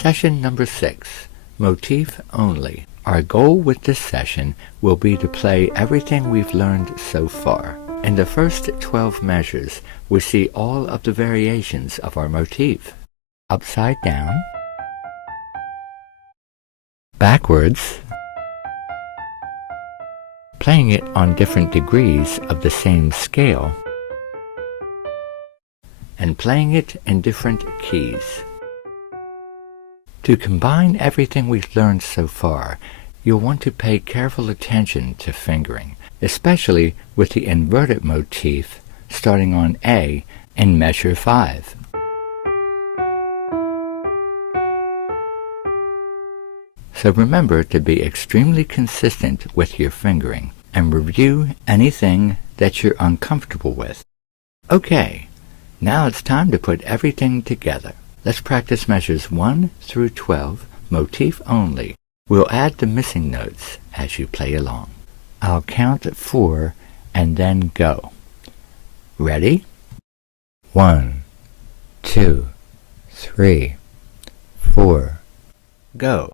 Session number 6, Motif Only. Our goal with this session will be to play everything we've learned so far. In the first 12 measures, we see all of the variations of our motif. Upside down, backwards, playing it on different degrees of the same scale, and playing it in different keys. To combine everything we've learned so far, you'll want to pay careful attention to fingering, especially with the inverted motif starting on A in measure 5. So remember to be extremely consistent with your fingering and review anything that you're uncomfortable with. Okay, now it's time to put everything together. Let's practice measures 1 through 12, motif only. We'll add the missing notes as you play along. I'll count 4 and then go. Ready? 1, 2, 3, 4, go.